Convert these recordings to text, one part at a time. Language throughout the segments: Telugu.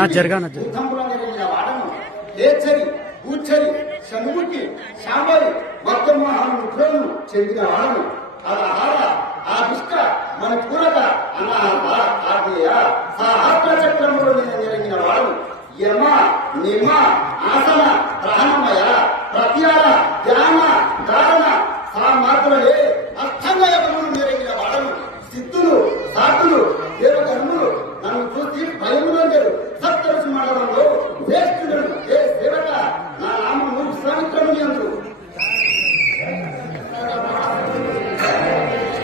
యుద్ధంలో జరిగిన వాడను హేచ్చరి కూర్చరి షణ్ముఖి శాంబరి వర్తమాన ముఖ్యులను చెందిన వాడను అలహార ఆ దుష్ట మన పూరక అన్న సహస్ర చక్రంలో జరిగిన వాడు యమ నిమ ఆసన ప్రాణమయ ప్రత్యాల ధ్యాన ధారణ సామాత్రలే అర్థంగా యములు జరిగిన వాడను సిద్ధులు సాధులు దేవకర్ములు నన్ను చూసి భయములో లేరు సప్తరుషి మండలంలో శ్రేష్ఠులను ఏ సేవక నా నామము విశ్వామిత్రము అంటారు.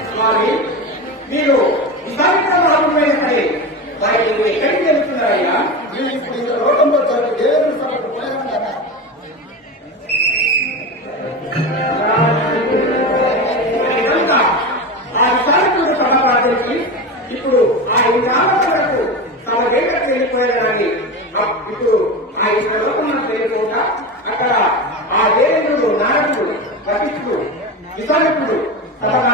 స్వామి మీరు విశ్వామిత్ర మహాత్మైన సరే వారికి ఎక్కడికి వెళ్తున్నారయ్యా? నేను ఇప్పుడు ఇంత లోకంలో జరిగే దేవుని సభకు పోయాను కదా. ఆ విశ్వామిత్రుడు సభ ప్రార్థించి ఇప్పుడు ఆ గ్రామాలకు తమ వేటకు వెళ్ళిపోయేదాన్ని ఇప్పుడు ఆ ఇంత లోకం తెలియకుండా అక్కడ ఆ దేవేంద్రుడు నారదుడు వశిష్ఠుడు విశ్వామిత్రుడు సభగా